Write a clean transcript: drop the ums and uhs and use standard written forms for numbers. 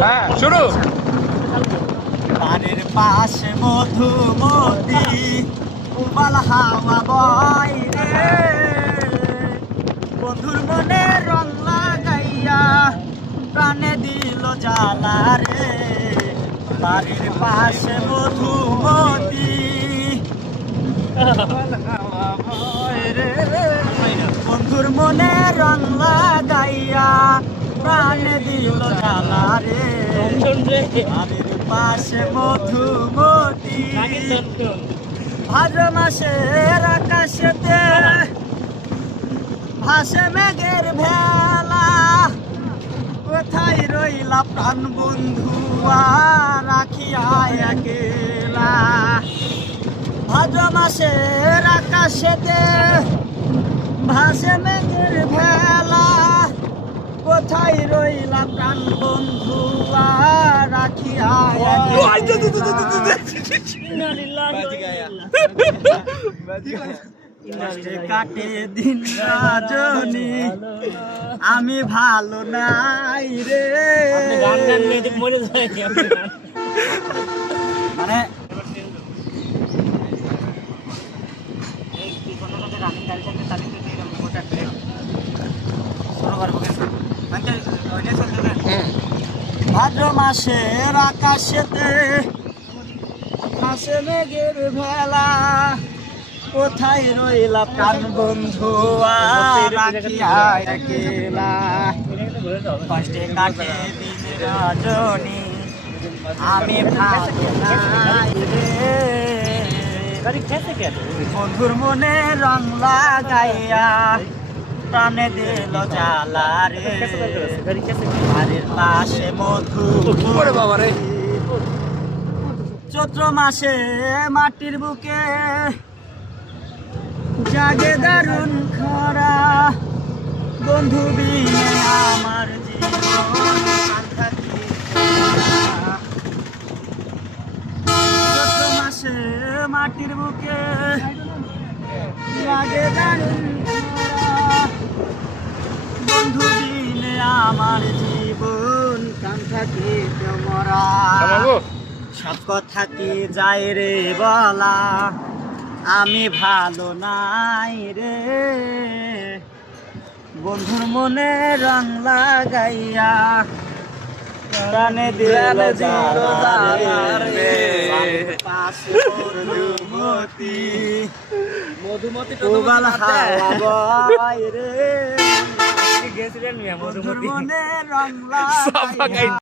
হ্যাঁ শুরু। বাড়ির পাশে মধুমতি উবাল হাওয়া বয় রে, বন্ধুর মনে রং লাগাইয়া প্রাণে দিল জ্বালা রে। বাড়ির পাশে মধুমতি উবাল হাওয়া বয় রে, বন্ধুর মনে রং লাগাইয়া প্রাণে দিল জ্বালা রে। বাড়ির পাশে মধুমতি ভাদ্র মাসের আকাশেতে ভাসে মেঘের ভেলা, কোথায় রইলা প্রাণ বন্ধু রাখিয়া একেলা। ভাদ্র মাসের আকাশেতে ভাসে মেঘের ভেলা, কোথায় রইলা প্রাণ বন্ধু রাখিয়া কাটে দিন রজনী আমি ভালো নাই রে। মানে ভাদ্র মাসের আকাশেতে ভাসে মেঘের ভেলা, কোথায় রইলা প্রাণ বন্ধু রাখিয়া একেলা। কষ্টে কাটে দিন রজনী আমি ভালো নাই রে, বন্ধুর মনে রং লাগাইয়া প্রাণে দিল জ্বালা রে। বাড়ির পাশে মধু চৈত্র মাসে মাটির বুকে জাগে দারুণ খরা, বন্ধু বিনে আমার জীবন চৈত্র মাসে মাটির বুকে জাগে দারুণ খরা, বন্ধু বিনে আমার জীবন কান্থা কি মরা। সব কথা কি যায় রে বলা, আমি ভালো নাই রে, বন্ধুর মনে রং লাগাইয়া প্রাণে দিল জ্বালা রে। পাশে মধুমতি উবাল হাওয়া বয় রে, বন্ধুর মনে রং লাগাইয়া